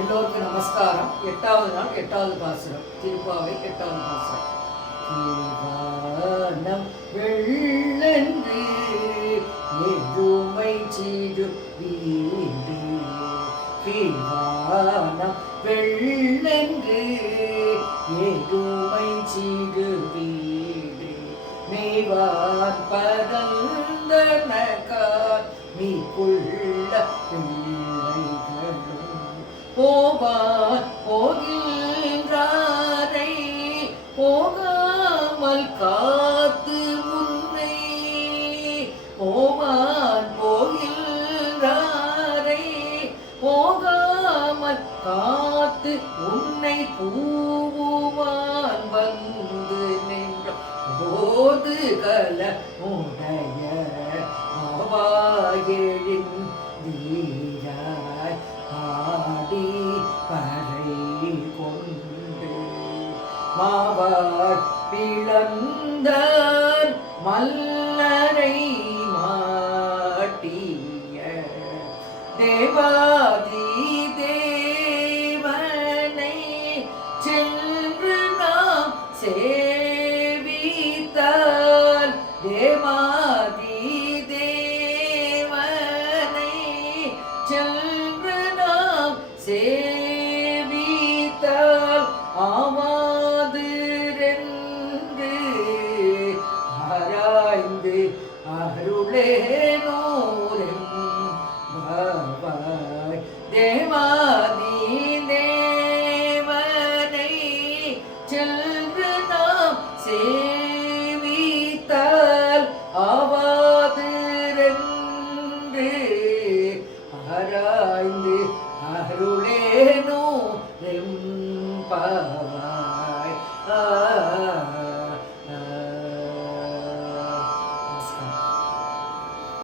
எல்லோருக்கும் நமஸ்காரம். 8வது நாள் 8வது பாசுரம், திருப்பாவை 8வது பாசுரம். வானம் வெள்ளென்று எதுமை சிறு வீடு, வானம் வெள்ளென்று எதுமை சிறு வீடு, மேவான் பரந்தனகார் மீக்குள்ள போவான் போகின்றாரை போகாமல் காத்து உன்னை, போவான் போகின்றாரை போகாமல் காத்து உன்னை பூவான் வந்து நின்ற போது கல உடைய மாவாயெழின் தீராய் ஆடி பறை கொண்டு மாவார் பிளந்தான் மல்லரை மாட்டிய தேவாதி தேவனை சென்று நாம் சேவித்தால், தேவாதி தேவனை சென்று நாம் சேவித்தால் ஆவாதிரென்று ஆராய்ந்து அருளேனோரெம்பாவாய். தேவாதி தேவனை சென்று நாம் சேவித்தால் ஆவாதிரென்று ஆராய்ந்து அருளேனோ ரெம்பாவாய்.